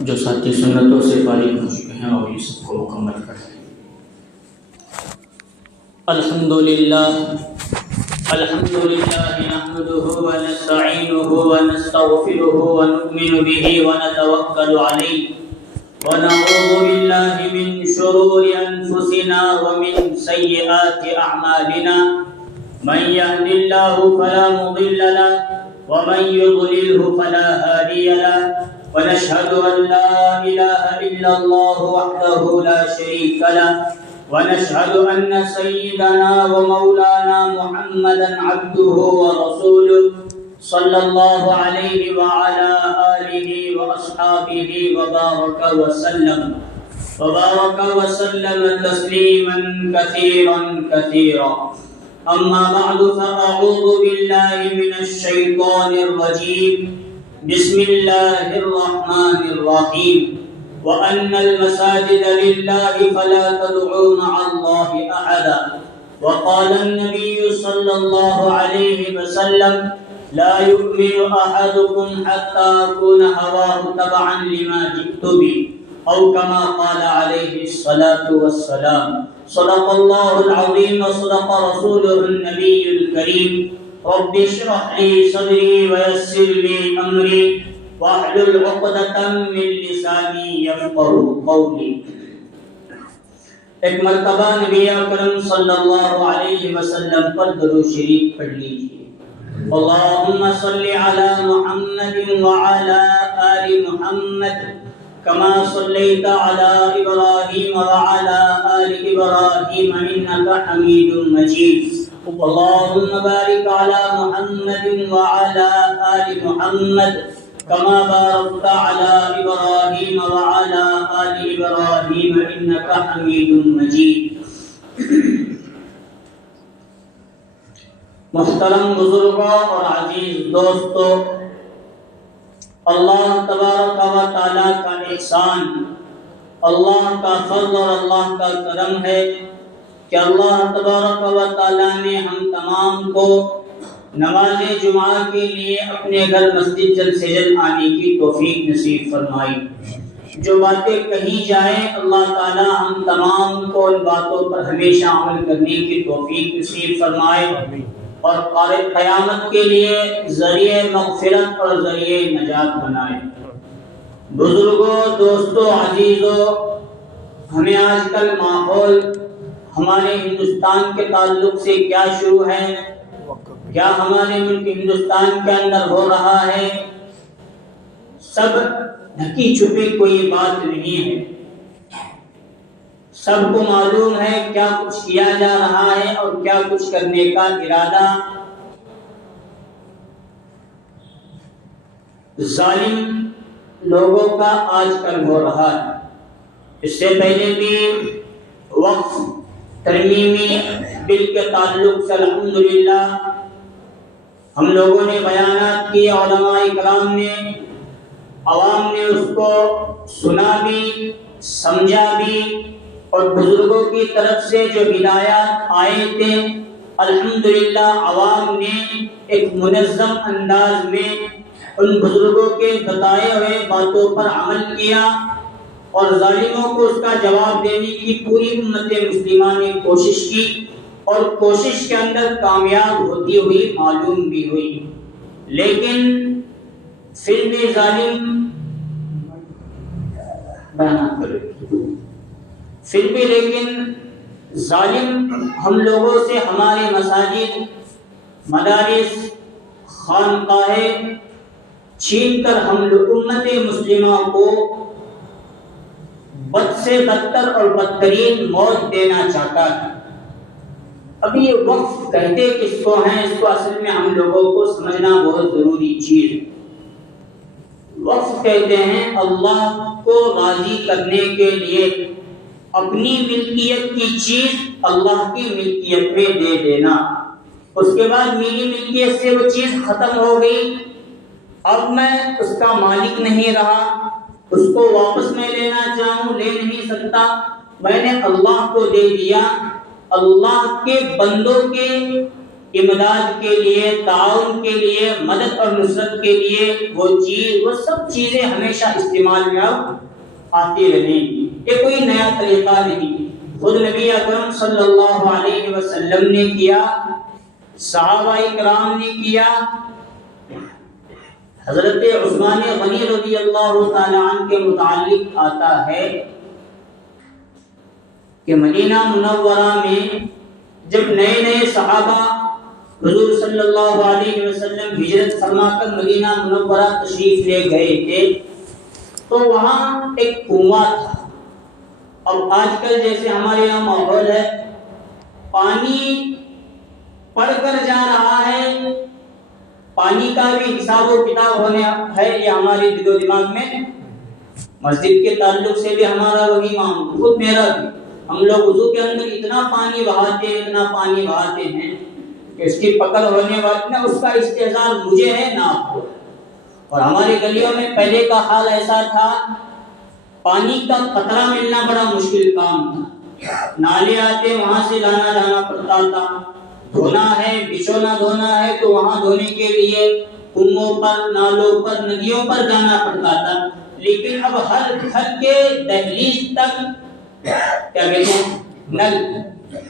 جو ساتھی سنتوں سے فارغ ہو چکے ہیں اور یہ سب کو مکمل کر دیں۔ الحمدللہ نحمده ونستعینه ونستغفره ونؤمن به ونتوکل علیہ ونعوذ باللہ من شرور انفسنا ومن سیئات اعمالنا من يهد الله فلا مضل له ومن يضلله فلا هادي له ونشهد أن لا إله إلا الله وحده لا شريك له ونشهد أن سيدنا ومولانا محمدا عبده ورسوله صلى الله عليه وعلى آله وأصحابه وبارك وسلم تسليما كثيرا كثيرا أما بعد فأعوذ بالله من الشيطان الرجيم بسم الله الرحمن الرحيم وأن المساجد لله فلا تدعوا مع الله أحدا وقال النبي صلى الله عليه وسلم لا يؤمن أحدكم حتى يكون هواه تبعا لما جئت به أو كما قال عليه الصلاة والسلام صدق الله العظيم وصدق رسوله النبي الكريم رب اشرح لي صدري ويسر لي أمري واحلل عقدة من لساني يفقهوا قولي۔ ایک مرتبہ نبی اکرم صلی اللہ علیہ وسلم پر درود شریف پڑھ لیجیے۔ اللہم صلی علی محمد وعلی آل محمد كما صليت على إبراهيم وعلى آل إبراهيم إنك حميد مجيد اللهم بارك على محمد وعلى آل محمد كما باركت على إبراهيم وعلى آل إبراهيم إنك حميد مجيد۔ محترم بزرگوں اور عزیز دوستو، اللہ تبارک و تعالیٰ کا احسان، اللہ کا فضل اور اللہ کا کرم ہے کہ اللہ تبارک و تعالیٰ نے ہم تمام کو نماز جمعہ کے لیے اپنے گھر مسجد جلد سے جلد آنے کی توفیق نصیب فرمائی۔ جو باتیں کہی جائیں اللہ تعالیٰ ہم تمام کو ان باتوں پر ہمیشہ عمل کرنے کی توفیق نصیب فرمائے اور قیامت کے لیے ذریعہ مغفرت اور ذریعہ نجات بنائے۔ بزرگوں، دوستوں، عزیزوں، ہمیں آج کل ماحول ہمارے ہندوستان کے تعلق سے کیا شروع ہے، کیا ہمارے ملک ہندوستان کے اندر ہو رہا ہے، سب ڈھکی چھپی کوئی بات نہیں ہے۔ سب کو معلوم ہے کیا کچھ کیا جا رہا ہے اور کیا کچھ کرنے کا ارادہ ظالم لوگوں کا آج کل ہو رہا ہے۔ اس سے پہلے بھی وقف ترمیمی بل کے تعلق سے الحمدللہ ہم لوگوں نے بیانات کی، علماء اکرام نے، عوام نے اس کو سنا بھی، سمجھا بھی، اور بزرگوں کی طرف سے جو ہدایات آئے تھے الحمدللہ عوام نے ایک منظم انداز میں ان بزرگوں کے بتائے ہوئے باتوں پر عمل کیا اور ظالموں کو اس کا جواب دینے کی پوری امت مسلمہ نے کوشش کی اور کوشش کے اندر کامیاب ہوتی ہوئی معلوم بھی ہوئی۔ لیکن پھر بھی ظالم ہم لوگوں سے ہمارے مساجد، مدارس، خانقاہیں چھین کر ہم امت مسلمہ کو بد سے بدتر اور بدترین موت دینا چاہتا ہے۔ اب یہ وقف کہتے کس کو ہیں، اس کو اصل میں ہم لوگوں کو سمجھنا بہت ضروری چیز ہے۔ وقف کہتے ہیں اللہ کو راضی کرنے کے لیے اپنی ملکیت کی چیز اللہ کی ملکیت میں دے دینا، اس کے بعد میری ملکیت سے وہ چیز ختم ہو گئی، اب میں اس کا مالک نہیں رہا، اس کو واپس میں لینا چاہوں لے نہیں سکتا، میں نے اللہ کو دے دیا۔ اللہ کے بندوں کے امداد کے لیے، تعاون کے لیے، مدد اور نصرت کے لیے وہ سب چیزیں ہمیشہ استعمال میں آتی رہیں۔ یہ کوئی نیا طریقہ نہیں، خود نبی اکرم صلی اللہ علیہ وسلم نے کیا، صحابہ کرام نے کیا۔ حضرت عثمان غنی رضی اللہ تعالی عنہ کے متعلق آتا ہے کہ مدینہ منورہ میں جب نئے نئے صحابہ حضور صلی اللہ علیہ وسلم ہجرت فرما کر مدینہ منورہ تشریف لے گئے تھے تو وہاں ایک کنواں تھا۔ اب آج کل جیسے ہمارے یہاں ماحول ہے، پانی پڑ کر جا رہا ہے، پانی کا بھی حساب و کتاب ہونے ہے، یہ ہمارے دل و دماغ میں۔ مسجد کے تعلق سے بھی ہمارا وہی معاملہ، خود میرا بھی، ہم لوگ وضو کے اندر اتنا پانی بہاتے ہیں کہ اس کی پکڑ ہونے والی نہ اس کا استحضار مجھے ہے نہ آپ کو۔ اور ہماری گلیوں میں پہلے کا حال ایسا تھا، پانی کا قطرہ ملنا بڑا مشکل کام تھا، نالے آتے وہاں سے جانا پڑتا تھا، دھونا ہے بچھونا دھونا ہے تو وہاں دھونے کے لیے کنووں پر، نالوں پر، ندیوں پر جانا پڑتا تھا۔ لیکن اب ہر گھر کے دہلیز تک کیا کہتے ہیں نل،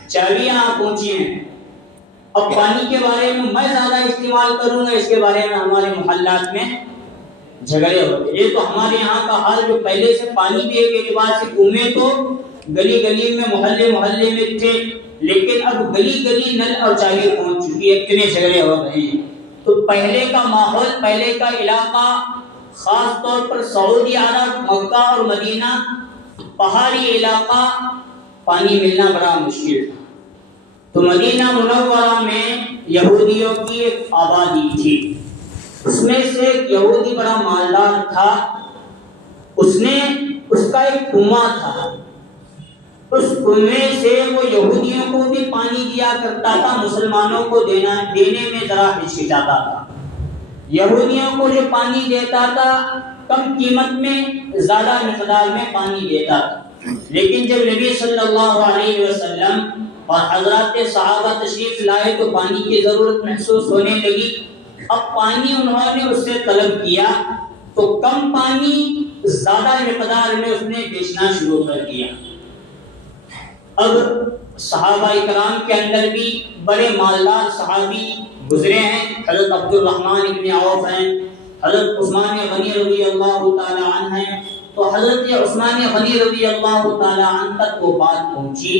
چابیاں پہنچی ہیں۔ اب پانی کے بارے میں زیادہ استعمال کروں گا، اس کے بارے میں ہمارے محلات میں جھگڑے ہوتے۔ یہ تو ہمارے یہاں کا حال جو پہلے سے پانی بھی ایک اعتبار سے کنویں تو گلی گلی میں محلے میں تھے، لیکن اب گلی گلی نل اور چابی پہنچ چکی ہے، اتنے جھگڑے ہو رہے ہیں۔ تو پہلے کا ماحول، پہلے کا علاقہ، خاص طور پر سعودی عرب، مکہ اور مدینہ، پہاڑی علاقہ، پانی ملنا بڑا مشکل تھا۔ تو مدینہ منورہ میں یہودیوں کی ایک آبادی تھی، اس میں سے ایک یہودی بڑا مالدار تھا، اس کا ایک کنواں تھا، اس کنویں سے وہ یہودیوں کو بھی پانی دیا کرتا تھا، مسلمانوں کو دینے میں ذرا ہچکچاتا تھا۔ یہودیوں کو جو پانی دیتا تھا کم قیمت میں، زیادہ مقدار میں پانی دیتا تھا۔ لیکن جب نبی صلی اللہ علیہ وسلم اور حضرات صحابہ تشریف لائے تو پانی کی ضرورت محسوس ہونے لگی۔ اب پانی انہوں نے اس سے طلب کیا تو کم پانی زیادہ مقدار میں اس نے بیچنا شروع کر دیا۔ اب صحابہ کرام کے اندر بھی بڑے مالدار صحابی گزرے ہیں، حضرت عبد الرحمن ابن عوف ہیں، حضرت عثمان غنی رضی اللہ تعالی عنہ ہیں۔ تو حضرت عثمان غنی رضی اللہ تعالی عنہ تک وہ بات پہنچی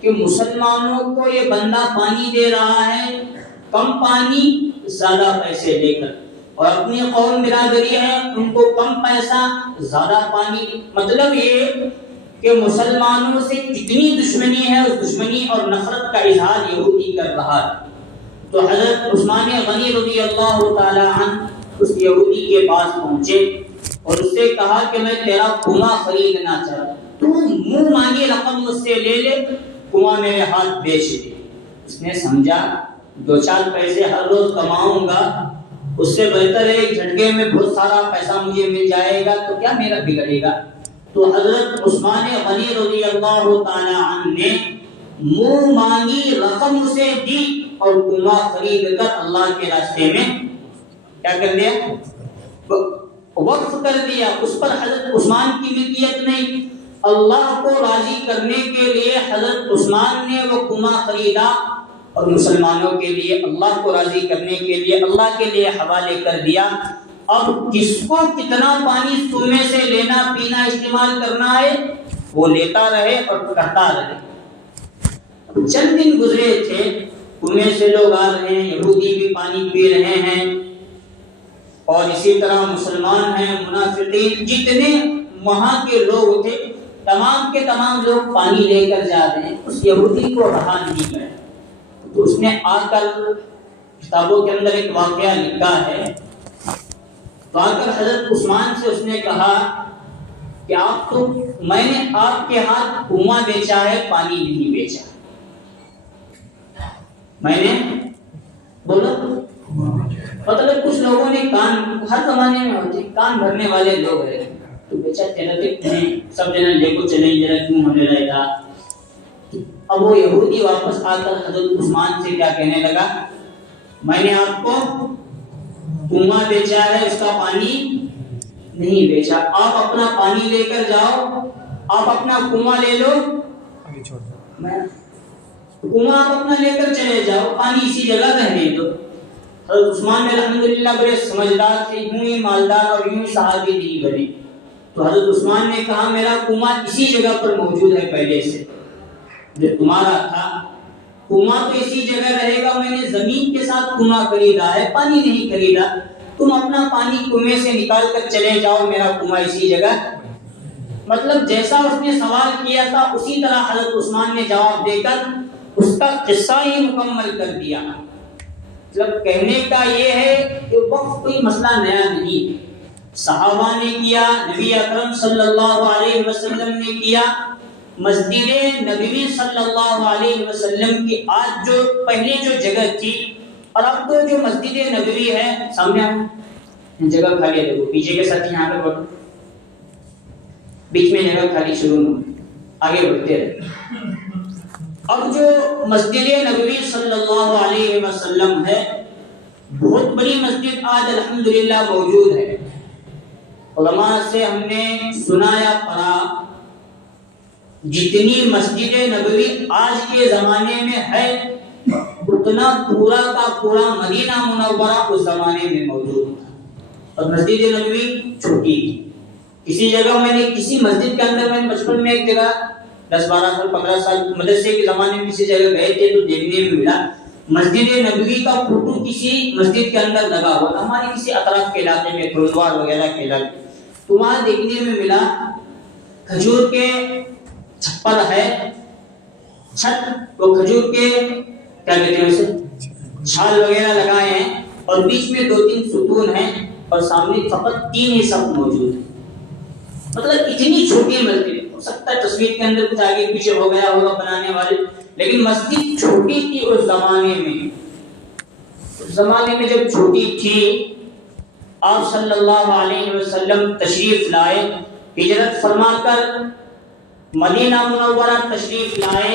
کہ مسلمانوں کو یہ بندہ پانی دے رہا ہے، کم پانی زیادہ پیسے لے کر، اور اپنی قوم برادری ہے ان کو کم پیسہ زیادہ پانی۔ مطلب یہ کہ مسلمانوں سے کتنی دشمنی ہے، اس دشمنی اور نفرت کا اظہار یہودی کر رہا ہے۔ تو حضرت عثمان غنی رضی اللہ تعالی عنہ اس یہودی کے پاس پہنچے اور اس سے کہا کہ میں تیرا کنواں خریدنا چاہتا ہوں، تو منہ مانگی رقم مجھ سے لے لے، کنواں میرے ہاتھ بیچ دے۔ اس نے سمجھا دو چار پیسے ہر روز کماؤں گا، اس سے بہتر ہے ایک جھٹکے میں بہت سارا پیسہ مجھے مل جائے گا تو کیا میرا بگڑے گا۔ تو حضرت عثمان غنی رضی اللہ تعالی عنہ نے منہ مانگی رقم اسے دی اور کنواں خرید کر اللہ کے راستے میں کیا کر دیا، وقف کر دیا۔ اس پر حضرت عثمان کی ملکیت نہیں، اللہ کو راضی کرنے کے لیے حضرت عثمان نے وہ کنواں خریدا اور مسلمانوں کے لیے، اللہ کو راضی کرنے کے لیے اللہ کے لیے حوالے کر دیا۔ اب کس کو کتنا پانی کنویں سے لینا پینا استعمال کرنا ہے وہ لیتا رہے اور کرتا رہے۔ چند دن گزرے تھے، کنویں سے لوگ آ رہے ہیں، یہودی بھی پانی پی رہے ہیں، اور اسی طرح مسلمان ہیں، منافقین، جتنے وہاں کے لوگ تھے تمام کے تمام لوگ پانی لے کر جا رہے ہیں۔ اس یہودی کو رہا نہیں گیا تو اس نے آ کر کتابوں کے اندر ایک واقعہ لکھا ہے، تو آ کر حضرت عثمان سے اس نے کہا کہ میں نے آپ کے ہاتھ کنواں بیچا ہے، پانی نہیں بیچا۔ میں نے بولا مطلب کچھ لوگوں نے کان، ہر زمانے میں ہوتے کان بھرنے والے لوگ رہے، تو بیچا تیرا نہیں، سب جنا لے کو چلے جرا کیوں ہونے رہے گا۔ اب وہ یہودی واپس آ کر حضرت عثمان سے کیا کہنے لگا میں نے آپ کو کنواں بیچا ہے، اس کا پانی نہیں بیچا۔ آپ اپنا پانی لے کر جاؤ، آپ اپنا کنواں لے لو، کنواں آپ اپنا لے کر چلے جاؤ، پانی اسی جگہ رہنے دو۔ حضرت عثمان الحمدللہ بڑے سمجھدار تھے، یوں ہی مالدار اور یوں ہی صحابی نہیں بنے۔ تو حضرت عثمان نے کہا میرا کنواں اسی جگہ پر موجود ہے پہلے سے، جو تمہارا تھا کنواں تو اسی جگہ رہے گا، میں نے زمین کے ساتھ کنواں خریدا ہے، پانی نہیں خریدا، تم اپنا پانی کنویں سے نکال کر چلے جاؤ، میرا کنواں اسی جگہ۔ مطلب جیسا اس نے سوال کیا تھا اسی طرح حضرت عثمان نے جواب دے کر اس کا قصہ ہی مکمل کر دیا۔ مطلب کہنے کا یہ ہے کہ وقت کوئی مسئلہ نیا نہیں، صحابہ نے کیا، نبی اکرم صلی اللہ علیہ وسلم نے کیا۔ مسجد نبوی صلی اللہ علیہ وسلم کی آج جو پہلے جو جگہ تھی اور اب تو جو مسجد نبوی ہے، سامنے جگہ خالی ہے، دیکھو پیچھے کے ساتھ یہاں پر بڑھو، بیچ میں جگہ خالی شروع میں آگے بڑھتے رہے۔ اب جو مسجد نبوی صلی اللہ علیہ وسلم ہے، بہت بڑی مسجد آج الحمدللہ موجود ہے۔ علماء سے ہم نے سنا یا پڑھا، جتنی مسجد نبوی آج کے زمانے میں ہے اتنا پورا کا پورا مدینہ منورہ اس زمانے میں موجود تھا، اور مسجد نبوی چھوٹی تھی۔ کسی جگہ میں نے کسی مسجد کے اندر، میں نے بچپن میں ایک جگہ 10-12 سال 15 سال مدرسے کے زمانے میں کسی جگہ گئے تھے تو دیکھنے میں ملا مسجد نبوی کا فوٹو کسی مسجد کے اندر لگا ہوا تھا، ہمارے کسی اطراف کے علاقے میں، گرودوار وغیرہ کے علاقے، تو وہاں دیکھنے میں ملا کھجور کے چھپر ہے، چھت وہ کھجور کے کیا کہتے ہیں اسے، چھال وغیرہ لگائے ہیں، اور بیچ میں 2-3 ستون ہیں، اور سامنے فقط 3 ہی صف موجود ہیں۔ مطلب اتنی چھوٹی مسجد، ہو سکتا ہے تصویر کے اندر کچھ آگے پیچھے ہو گیا ہوگا بنانے والے، لیکن مسجد چھوٹی تھی اس زمانے میں۔ اس زمانے میں جب چھوٹی تھی، آپ صلی اللہ علیہ وسلم تشریف لائے، ہجرت فرما کر مدینہ منورہ تشریف لائے۔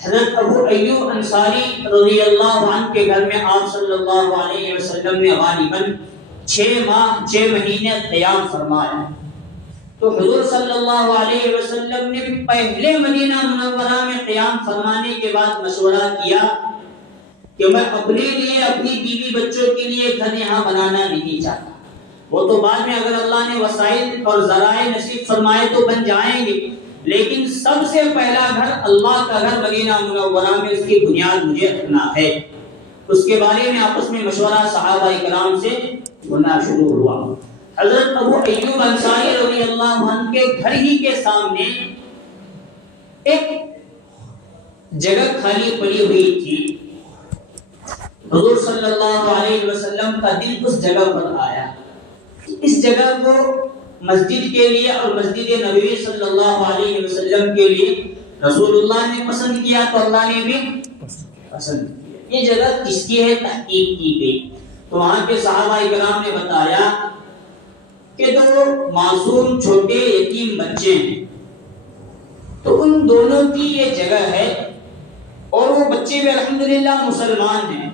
حضرت ابو ایوب انصاری رضی اللہ عنہ کے گھر میں آپ صلی اللہ علیہ وسلم نے غالباً 6 مہینے قیام فرمایا۔ تو حضور صلی اللہ علیہ وسلم نے پہلے مدینہ منورہ میں قیام فرمانے کے بعد مشورہ کیا کہ میں اپنے لیے، اپنی بیوی بچوں کے لیے گھر یہاں بنانا نہیں چاہتا، وہ تو بعد میں اگر اللہ نے وسائل اور ذرائع نصیب فرمائے تو بن جائیں گے، لیکن سب سے پہلا گھر اللہ کا گھر مدینہ منورہ میں، اس کی بنیاد مجھے رکھنا ہے۔ اس کے بارے میں آپس میں مشورہ صحابہ کرام سے ہونا شروع ہوا۔ حضرت ابو ایوب انصاری رضی اللہ عنہ کے گھر ہی کے سامنے ایک جگہ خالی پڑی ہوئی تھی۔ حضور صلی اللہ علیہ وسلم کا دل اس جگہ پر آیا، اس جگہ کو مسجد کے لیے اور مسجد نبوی صلی اللہ علیہ وسلم کے لیے رسول اللہ نے پسند کیا تو اللہ نے بھی پسند کیا۔ یہ جگہ کس کی ہے؟ تحقیق کی گئی تو وہاں کے صحابہ کرام نے بتایا کہ 2 معصوم چھوٹے یتیم بچے ہیں، تو ان دونوں کی یہ جگہ ہے، اور وہ بچے بھی الحمدللہ مسلمان ہیں،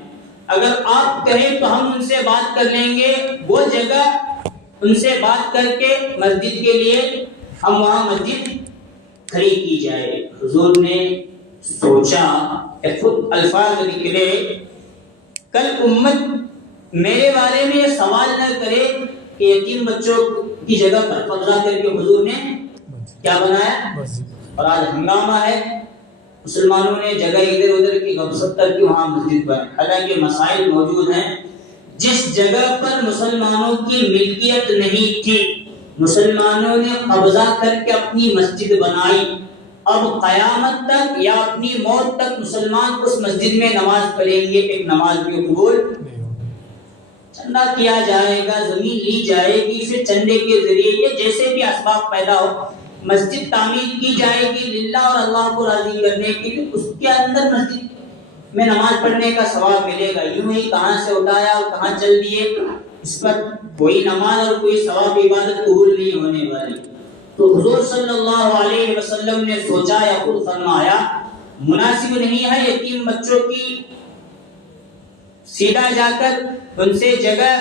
اگر آپ کہیں تو ہم ان سے بات کر لیں گے، وہ جگہ ان سے بات کر کے مسجد کے لیے ہم وہاں مسجد کھڑی کی جائے۔ حضور نے سوچا کہ خود الفاظ نکلے، کل امت میرے بارے میں یہ سوال نہ کرے کہ یتیم بچوں کی جگہ پر پدرا کر کے حضور نے کیا بنایا، اور آج ہنگامہ ہے، مسلمانوں نے جگہ ادھر ادھر کی غفلت کر کے وہاں مسجد بنائی۔ حالانکہ مسائل موجود ہیں، جس جگہ پر مسلمانوں کی ملکیت نہیں تھی مسلمانوں نے قبضہ کر کے اپنی مسجد بنائی، اب قیامت تک یا اپنی موت تک مسلمان اس مسجد میں نماز پڑھیں گے، ایک نماز بھی قبول چندہ کیا جائے گا، زمین لی جائے گی، پھر چندے کے ذریعے یہ جیسے بھی اسباب پیدا ہو مسجد تعمیر کی جائے گی للہ اور اللہ کو راضی کرنے کے لیے، اس کے اندر مسجد میں نماز پڑھنے کا ثواب ملے گا۔ یوں ہی کہاں سے اٹھایا اور کہاں چل دیے، اس پر کوئی نماز اور کوئی ثواب عبادت قبول نہیں ہونے والی۔ تو حضور صلی اللہ علیہ وسلم نے سوچا یا خود فرمایا مناسب نہیں ہے یتیم بچوں کی سیدھا جا کر ان سے جگہ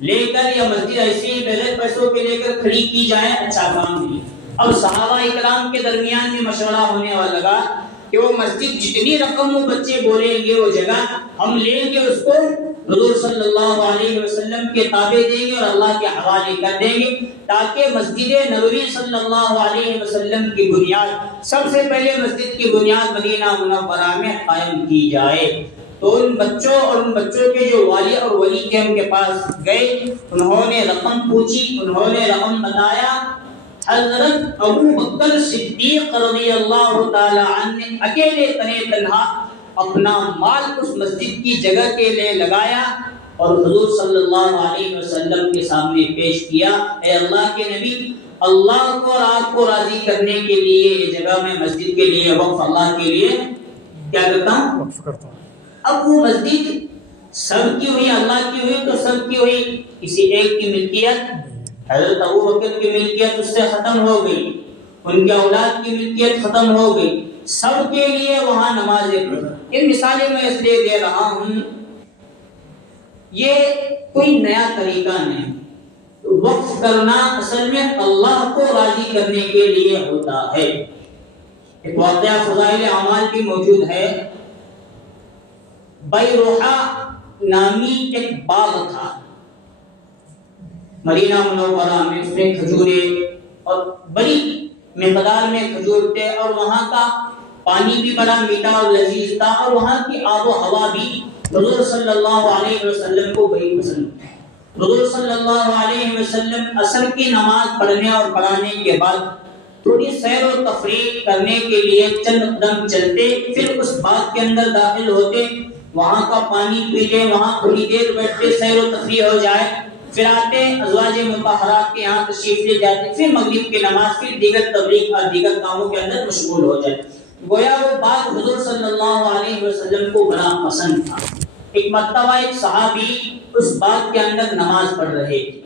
لے کر یا مسجد ایسی بغیر پیسوں کے لے کر کھڑی کی جائے، اچھا کام نہیں۔ اب صحابہ اکرام کے درمیان میں مشورہ ہونے والا لگا کہ وہ مسجد جتنی رقم وہ بچے بولیں گے وہ جگہ ہم لیں گے، اس کو حضور صلی اللہ علیہ وسلم کے تابع دیں گے اور اللہ کے حوالے کر دیں گے، تاکہ مسجد نبوی صلی اللہ علیہ وسلم کی بنیاد، سب سے پہلے مسجد کی بنیاد مدینہ منورہ میں قائم کی جائے۔ تو ان بچوں اور ان بچوں کے جو والی اور ولی کے ان کے پاس گئے، انہوں نے رقم پوچھی، انہوں نے رقم بتایا۔ حضرت ابو بکر صدیق رضی اللہ تعالی عنہ نے اکیلے تنہا اپنا مال اس مسجد کی جگہ کے لیے لگایا اور حضور صلی اللہ علیہ وسلم کے سامنے پیش کیا، اے اللہ کے نبی، اللہ کو اور آپ کو راضی کرنے کے لیے یہ جگہ میں مسجد کے لیے وقف اللہ کے لیے کیا کرتا ہوں، وقف کرتا ہوں۔ اب وہ مسجد سب کی ہوئی، اللہ کی ہوئی تو سب کی ہوئی، کسی ایک کی ملکیت، حضرت ابو بکر کی ملکیت اس سے ختم ہو گئی، ان کے اولاد کی ملکیت ختم ہو گئی، سب کے لیے وہاں نمازیں پڑھی۔ یہ مثالیں میں اس لیے دے رہا ہوں، یہ کوئی نیا طریقہ نہیں، وقف کرنا اصل میں اللہ کو راضی کرنے کے لیے ہوتا ہے۔ ایک واقعہ فضائل اعمال بھی موجود ہے۔ بیروحہ نامی ایک باغ تھا مدینہ منورہ میں، اس میں کھجوریں اور بڑی مقدار میں کھجور تھے، اور وہاں کا پانی بھی بڑا میٹھا اور لذیذ تھا، اور وہاں کی آب و ہوا بھی حضور صلی اللہ علیہ وسلم کو بڑی پسند تھی۔ حضور صلی اللہ علیہ وسلم عصر کی نماز پڑھنے اور پڑھانے کے بعد تھوڑی سیر و تفریح کرنے کے لیے چند قدم چلتے، پھر اس باغ کے اندر داخل ہوتے، وہاں کا پانی پیتے، وہاں تھوڑی دیر بیٹھتے، سیر و تفریح ہو جائے، پھر آتے ازواج مطہرات کے یہاں تشریف لے جاتے، پھر مغرب کی نماز، پھر دیگر تبلیغ اور دیگر کاموں کے اندر مشغول ہو جائے۔ گویا وہ باغ حضور صلی اللہ علیہ وسلم کو بڑا پسند تھا۔ ایک مرتبہ ایک صحابی اس باغ کے اندر نماز پڑھ رہے تھے،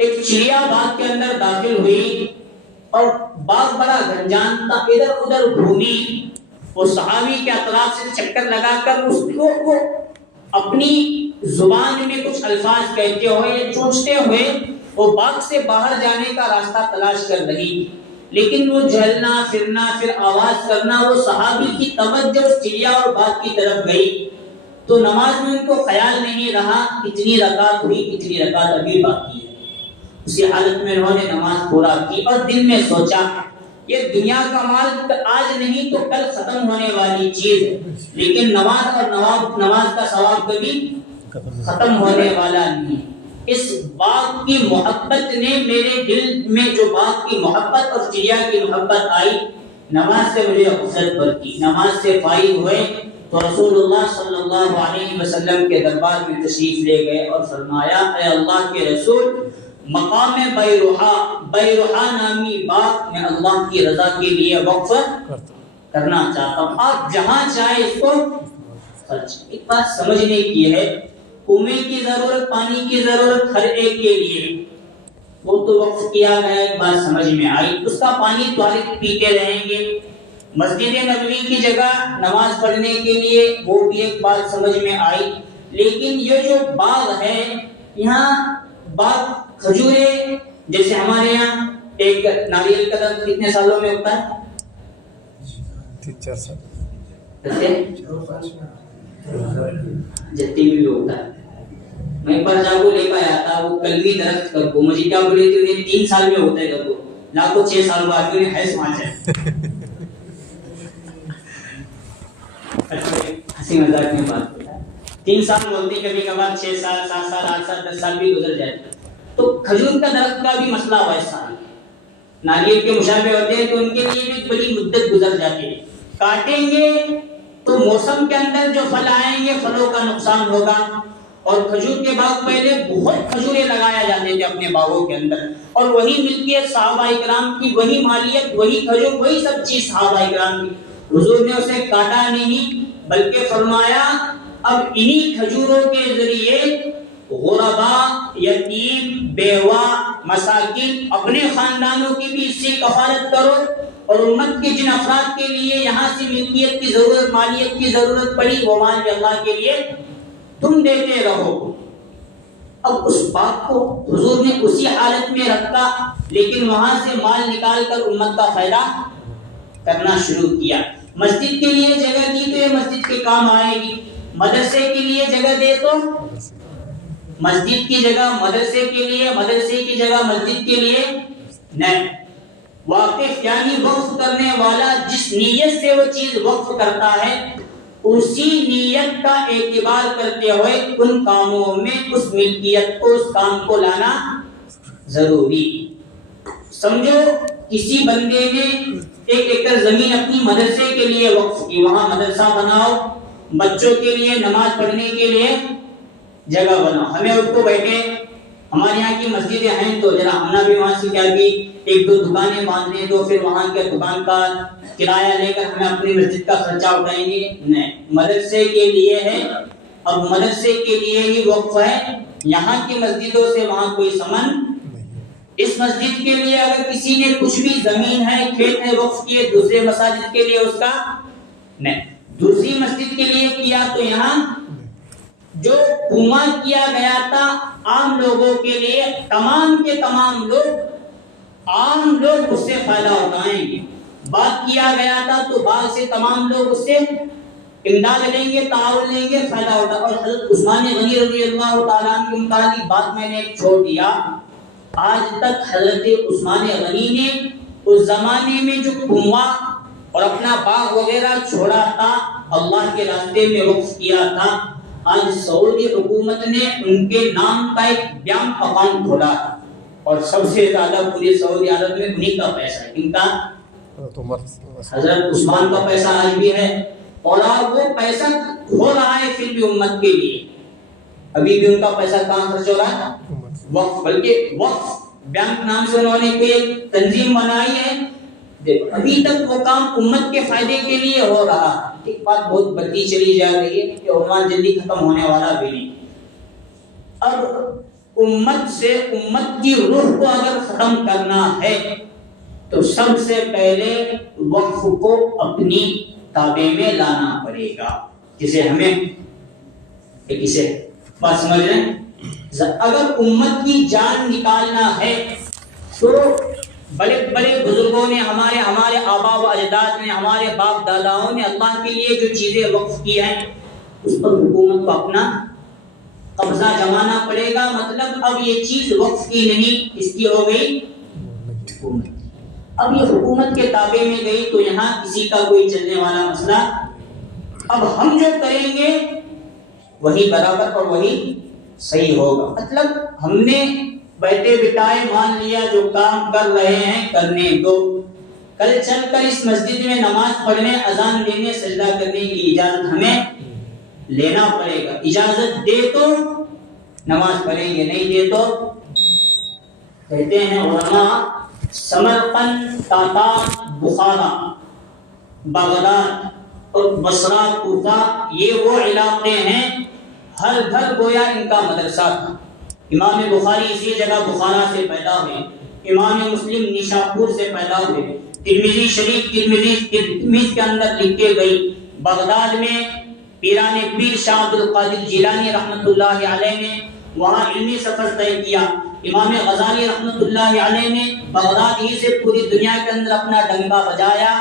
ایک چڑیا باغ کے اندر داخل ہوئی اور باغ بڑا گھنجان تھا، ادھر ادھر گھومی، وہ صحابی کے اطراف سے چکر لگا کر اس کو اپنی زبان میں کچھ الفاظ کہتے ہوئے یا چونچتے ہوئے وہ باغ سے باہر جانے کا راستہ تلاش کر رہی، لیکن وہ جھلنا پھرنا پھر آواز کرنا، وہ صحابی کی توجہ اس چڑیا اور باغ کی طرف گئی، تو نماز میں ان کو خیال نہیں رہا کتنی رکعت ہوئی، کتنی رکعت ابھی باقی ہے۔ اسی حالت میں انہوں نے نماز پورا کی اور دل میں سوچا یہ دنیا کا مال آج نہیں تو کل ختم ہونے والی چیز ہے، لیکن نماز اور نماز کا ثواب کبھی ختم ہونے والا نہیں۔ اس باغ کی محبت نے میرے دل میں، جو باغ کی محبت اور چڑیا کی محبت آئی، نماز سے مجھے غفلت برتی۔ نماز سے فارغ ہوئے تو رسول اللہ صلی اللہ علیہ وسلم کے دربار میں تشریف لے گئے اور فرمایا، اے اللہ کے رسول، مقام بیروحہ نامی باغ میں اللہ کی رضا کے لیے وقف کرنا چاہتا ہوں، آپ جہاں چاہے اس کو خرچ۔ ایک بات سمجھنے کی ہے، کنویں کی ضرورت، پانی کی ضرورت ہر ایک کے لیے، وہ تو وقف کیا گیا، ایک بات سمجھ میں آئی، اس کا پانی تو ہر ایک پیتے رہیں گے۔ مسجد نبوی کی جگہ نماز پڑھنے کے لیے، وہ بھی ایک بات سمجھ میں آئی، لیکن یہ جو باغ ہے، یہاں باغ کھجورے، جیسے ہمارے یہاں ایک ناریل کا درخت کتنے سالوں میں ہوتا ہے؟ 3-4 سال جتنی بھی ہوتا ہے۔ میں ایک بار جاگو لے کے آیا تھا، وہ کلمی درخت کر کو مجھے کیا بولے تھے، انہیں 3 سال میں ہوتا ہے کر کو، لاکھوں 6 سال بعد انہیں ہے سماج ہے۔ ہنسی مذاق میں بات ہوتا ہے، 3 سال بولتے، کبھی کبھار 6 سال 7 سال 8 سال 10 سال بھی گزر جاتے۔ تو کھجور کا درخت کا بھی مسئلہ ویسا ہے، ناریل کے مشابہ ہوتے ہیں، تو ان کے لیے بھی بڑی مدت گزر جاتی ہے، کاٹیں گے تو موسم کے اندر جو پھل آئیں گے پھلوں کا نقصان ہوگا۔ اور کھجور کے باغ پہلے بہت کھجوریں لگایا جاتے تھے اپنے باغوں کے اندر، اور وہی ملکیت صحابہ کرام کی، وہی مالیت، وہی کھجور، وہی سب چیز صحابہ کرام کی۔ حضور نے اسے کاٹا نہیں، بلکہ فرمایا اب انہی کھجوروں کے ذریعے غربا، یتیم، بیوہ، مساکین، اپنے خاندانوں کی بھی اس سے کفالت کرو، اور امت کے جن افراد کے لیے یہاں سے ملکیت کی ضرورت، مالیت کی ضرورت پڑی، وہ مال بھی اللہ کے لیے تم دیتے رہو۔ اب اس بات کو حضور نے اسی حالت میں رکھا، لیکن وہاں سے مال نکال کر امت کا فائدہ کرنا شروع کیا۔ مسجد کے لیے جگہ دی تو یہ مسجد کے کام آئے گی، مدرسے کے لیے جگہ دے تو مسجد کی جگہ مدرسے کے لیے، مدرسے کی جگہ مسجد کے لیے نہیں۔ واقف یعنی وقف کرنے والا جس نیت سے وہ چیز وقف کرتا ہے، اسی نیت کا اعتبار کرتے ہوئے ان کاموں میں اس ملکیت کو، اس کام کو لانا ضروری۔ سمجھو کسی بندے نے 1 ایکڑ زمین اپنی مدرسے کے لیے وقف کی، وہاں مدرسہ بناؤ، بچوں کے لیے نماز پڑھنے کے لیے جگہ بناؤ۔ ہمیں اس کو بیٹھے، ہمارے یہاں کی مسجدیں ہیں تو ذرا ہم نے بھی وہاں سے کیا کی، 1-2 دکانیں باندھنے دو، پھر وہاں کے دکان کا کرایہ لے کر ہمیں اپنی مسجد کا خرچہ اٹھائیں گے، نہیں، مدرسے کے لیے ہے۔ اب مدرسے کے لیے ہی وقف ہے، یہاں کی مسجدوں سے وہاں کوئی سمن۔ اس مسجد کے لیے اگر کسی نے کچھ بھی زمین ہے، کھیت ہے وقف کیے، دوسرے مساجد کے لیے اس کا نہیں، دوسری مسجد کے لیے کیا تو یہاں جو کنواں کیا گیا تھا عام لوگوں کے لیے، تمام کے تمام عام لوگ اس سے فائدہ اٹھائیں گے۔ بات کیا گیا تھا تو بعد سے تمام لوگ اس سے امداد لیں گے، تعاون لیں گے، فائدہ اٹھا۔ اور حضرت عثمان غنی رضی اللہ تعالیٰ عنہ کی متعلق بات میں نے ایک چھوڑ دیا، آج تک حضرت عثمان غنی نے اس زمانے میں جو کنواں اور اپنا باغ وغیرہ چھوڑا تھا، اللہ کے راستے میں وقف کیا تھا، آج سعودی حکومت نے ان کے نام کا ایک بیان پکان کھولا اور سب سے زیادہ پورے سعودی عرب میں انہی کا پیسہ ہے۔ ان کا حضرت عثمان کا پیسہ آج بھی ہے، اور وہ پیسہ ہو رہا ہے پھر بھی امت کے لیے۔ ابھی بھی ان کا پیسہ کہاں خرچ ہو رہا ہے؟ وقف، بلکہ وقف بینک نام سے انہوں نے کوئی ایک تنظیم بنائی ہے، دیکھو ابھی تک وہ کام امت کے فائدے کے لیے ہو رہا ہے۔ ایک بات بہت بڑھتی چلی جا رہی ہے کہ عنوان جلدی ختم ہونے والا بھی نہیں۔ اب امت سے، امت کی روح کو اگر ختم کرنا ہے تو سب سے پہلے وقف کو اپنی تابع میں لانا پڑے گا، جسے ہمیں کسے بات سمجھ رہے ہیں؟ اگر امت کی جان نکالنا ہے تو بڑے بڑے بزرگوں نے، ہمارے آباء و اجداد نے، ہمارے باپ داداؤں نے اللہ کے لیے جو چیزیں وقف کی ہیں اس پر حکومت کو اپنا قبضہ جمانا پڑے گا۔ مطلب اب یہ چیز وقف کی نہیں، اس کی ہو گئی حکومت۔ اب یہ حکومت کے تابع میں گئی تو یہاں کسی کا کوئی چلنے والا مسئلہ، اب ہم جو کریں گے وہی برابر اور وہی صحیح ہوگا۔ مطلب ہم نے بیٹھے بٹھائے مان لیا جو کام کر رہے ہیں کرنے دو، کل چل کر اس مسجد میں نماز پڑھنے، اذان دینے، سجدہ کرنے کی اجازت ہمیں لینا پڑے گا۔ اجازت دے تو نماز پڑھیں گے، نہیں دے تو کہتے ہیں علماء سمرقند، تاتان، بخارا، بغداد اور بصرہ، کوفہ، یہ وہ علاقے ہیں ہر گھر گویا ان کا مدرسہ تھا۔ امام بخاری اسی جگہ بخارا سے پیدا ہوئے، امام مسلم نیشاپور سے پیدا ہوئے، ترمذی شریف ترمذ کے اندر لکھے گئی، بغداد میں پیران پیر شاہ عبد القادر جیلانی رحمۃ اللہ علیہ نے وہاں علمی سفر طے کیا، امام غزالی رحمۃ اللہ علیہ نے بغداد ہی سے پوری دنیا کے اندر اپنا ڈنکا بجایا،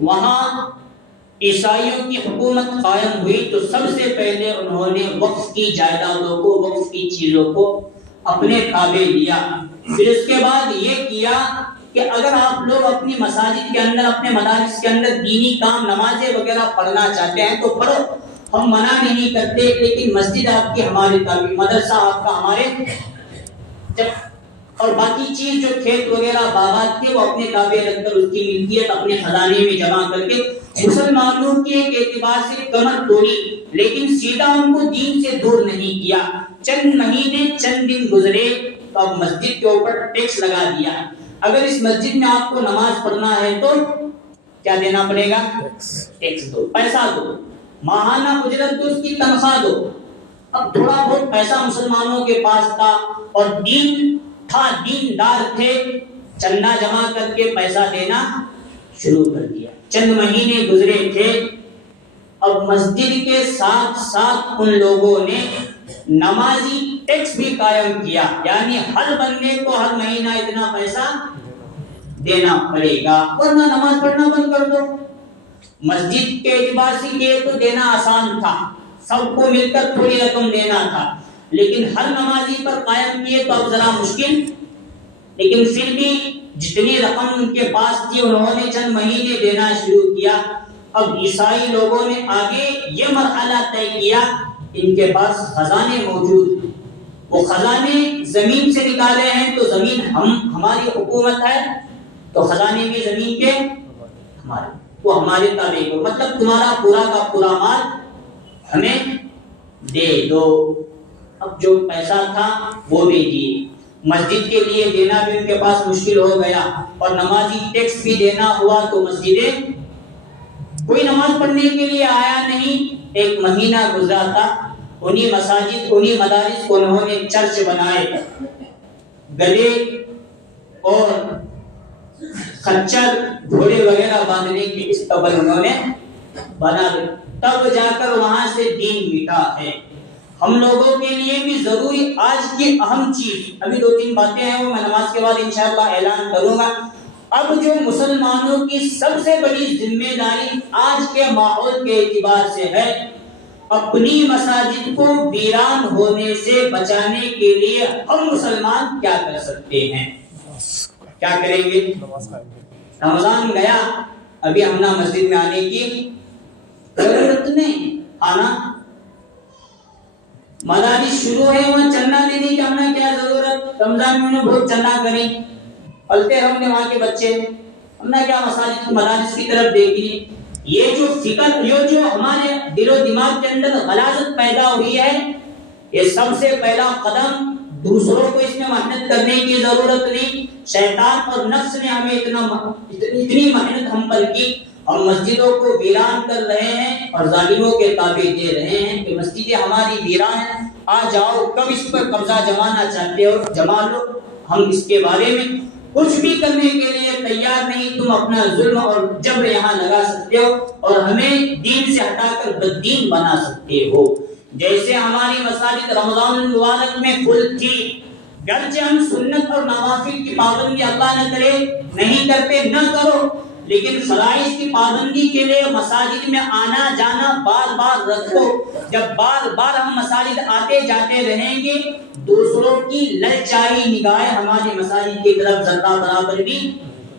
وہاں عیسائیوں کی حکومت قائم ہوئی تو سب سے پہلے انہوں نے وقف کی جائیدادوں کو، وقف کی چیزوں کو اپنے تابع لیا۔ پھر اس کے بعد یہ کیا کہ اگر آپ لوگ اپنی مساجد کے اندر، اپنے مدارس کے اندر دینی کام، نمازیں وغیرہ پڑھنا چاہتے ہیں تو پڑھو، ہم منع نہیں کرتے، لیکن مسجد آپ کی ہمارے تابع، مدرسہ آپ کا ہمارے، اور باقی چیز جو کھیت وغیرہ باغات تھے وہ اپنے تابع رکھ کر اس کی ملکیت اپنے خزانے میں جمع کر کے مسلمانوں کے ایک اعتبار سے کمر توڑی، لیکن سیدھا ان کو دین سے دور نہیں کیا۔ چند مہینے، چند دن گزرے تو اب مسجد کے اوپر ٹیکس لگا دیا، اگر اس مسجد میں آپ کو نماز پڑھنا ہے تو کیا دینا پڑے گا؟ ٹیکس دو، پیسہ دو، ماہانہ اجرت دو، اس کی تنخواہ دو۔ اب تھوڑا بہت پیسہ مسلمانوں کے پاس تھا اور دین تھا، دیندار تھے، چندہ جمع کر کے پیسہ دینا شروع کر دیا۔ چند مہینے گزرے تھے، اب مسجد کے ساتھ ساتھ ان لوگوں نے نمازی ٹیکس بھی قائم کیا، یعنی ہر بندے کو ہر مہینہ اتنا پیسہ دینا پڑے گا ورنہ نماز پڑھنا بند کر دو۔ مسجد کے اعتبار سے یہ تو دینا آسان تھا، سب کو مل کر تھوڑی رقم دینا تھا، لیکن ہر نمازی پر قائم کیے تو اب ذرا مشکل، لیکن پھر بھی جتنی رقم ان کے پاس تھی انہوں نے چند مہینے دینا شروع کیا۔ اب عیسائی لوگوں نے آگے یہ مرحلہ طے کیا، ان کے پاس خزانے موجود، وہ خزانے زمین سے نکالے ہیں تو زمین ہماری حکومت ہے تو خزانے بھی زمین کے ہمارے، وہ ہمارے تابع ہو، مطلب تمہارا پورا کا پورا مال ہمیں دے دو۔ اب جو پیسہ تھا وہ بھی دیے، مسجد کے لیے دینا بھی ان کے پاس مشکل ہو گیا اور نمازی ٹیکس بھی دینا ہوا تو مسجدیں کوئی نماز پڑھنے کے لیے آیا نہیں۔ ایک مہینہ گزرا تھا، انہی مساجد انہی مدارس کو انہوں نے چرچ بنائے، گدے اور خچر گھوڑے وغیرہ باندھنے کے استقبال انہوں نے بنا دے، تب جا کر وہاں سے دین مٹا ہے۔ ہم لوگوں کے لیے بھی ضروری آج کی اہم چیز، ابھی 2-3 باتیں ہیں وہ میں نماز کے بعد انشاءاللہ اعلان کروں گا۔ اب جو مسلمانوں کی سب سے بڑی ذمہ داری آج کے ماحول کے اعتبار سے ہے، اپنی مساجد کو ویران ہونے سے بچانے کے لیے ہم مسلمان کیا کر سکتے ہیں، کیا کریں گے؟ رمضان گیا، ابھی ہم نہ مسجد میں آنے کی ضرورت نہیں، آنا مدارس شروع ہے وہاں چندہ دینے کی ہمیں کیا ضرورت، رمضان میں بہت چندہ کریں، پلتے ہم نے وہاں کے بچے، ہم نے کیا مساجد مدارس کی طرف دیکھنی۔ یہ جو فکر، یہ جو ہمارے دل و دماغ کے اندر غلاظت پیدا ہوئی ہے، یہ سب سے پہلا قدم، دوسروں کو اس میں محنت کرنے کی ضرورت نہیں، شیطان اور نفس نے ہمیں اتنی محنت ہم پر کی، ہم مسجدوں کو ویران کر رہے ہیں اور ظالموں کے تابع دے رہے ہیں کہ مسجدیں ہماری ویران ہیں، آ جاؤ کب اس پر قبضہ جمانا چاہتے ہو جما لو، ہم اس کے بارے میں کچھ بھی کرنے کے لیے تیار نہیں، تم اپنا ظلم اور جبر یہاں لگا سکتے ہو اور ہمیں دین سے ہٹا کر بددین بنا سکتے ہو۔ جیسے ہماری مساجد رمضان المبارک میں فل تھی، گرچہ ہم سنت اور نوافل کی پابندی اللہ نہ کرے نہیں کرتے، نہ کرو، لیکن فرائض کی پابندی کے لیے مساجد میں آنا جانا بار بار رکھو۔ جب بار بار ہم مساجد آتے جاتے رہیں گے، دوسروں کی للچائی نگاہیں ہماری مساجد کی طرف ذرہ برابر بھی،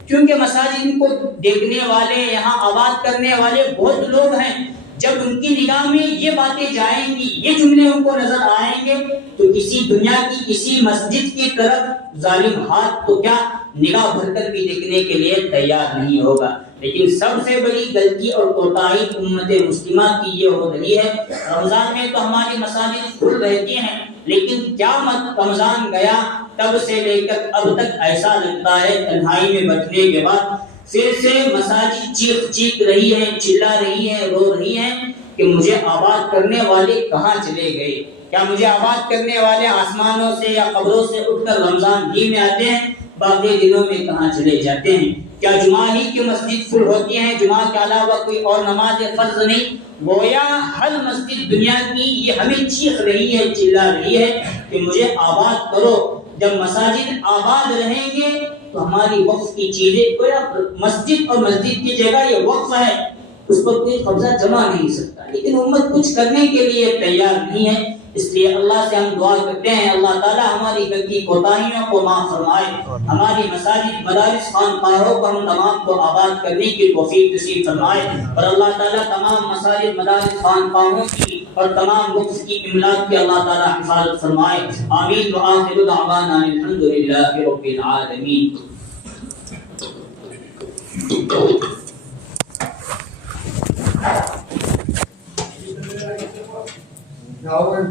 کیونکہ مساجد کو دیکھنے والے، یہاں آباد کرنے والے بہت لوگ ہیں، جب ان کی نگاہ میں یہ باتیں جائیں گی، یہ جملے ان کو نظر آئیں گے تو کسی دنیا کی کسی مسجد کی طرف ظالم ہاتھ تو کیا نگاہ بھر کر بھی دیکھنے کے لیے تیار نہیں ہوگا۔ لیکن سب سے بڑی غلطی اور کوتاہی امت مسلمہ کی یہ ہو رہی ہے، رمضان میں تو ہماری مساجد کھل رہتی ہیں، لیکن کیا رمضان گیا تب سے لے کر اب تک ایسا لگتا ہے تنہائی میں بیٹھنے کے بعد پھر سے مساجد چیخ رہی ہے، چلا رہی ہے، رو رہی ہے کہ مجھے آباد کرنے والے کہاں چلے گئے؟ کیا مجھے آباد کرنے والے آسمانوں سے یا قبروں سے اٹھ کر رمضان ہی میں آتے ہیں، باقی دنوں میں کہاں چلے جاتے ہیں؟ کیا جمعہ ہی کی مسجد فل ہوتی ہیں، جمعہ کے علاوہ کوئی اور نماز فرض نہیں؟ گویا ہر مسجد دنیا کی یہ ہمیں چیخ رہی ہے، چلا رہی ہے کہ مجھے آباد کرو۔ جب مساجد آباد رہیں گے تو ہماری وقف کی چیزیں، گویا مسجد اور مسجد کی جگہ یہ وقف ہے، اس پر کوئی قبضہ جما نہیں سکتا، لیکن امت کچھ کرنے کے لیے تیار نہیں ہے۔ اس لیے اللہ سے ہم دعا کرتے ہیں اللہ تعالی ہماری غلطی کوتاہیوں کو معاف فرمائے، ہماری مساجد مدارس خانقاہوں کو ہم تمام کو آباد کرنے کی توفیق نصیب فرمائے، اور اللہ تعالی تمام مساجد مدارس خانقاہوں کی اور تمام وقف کی املاک کی اللہ تعالی حفاظت فرمائے، آمین۔ وآخر دعوانا الحمدللہ رب العالمین۔ Now we're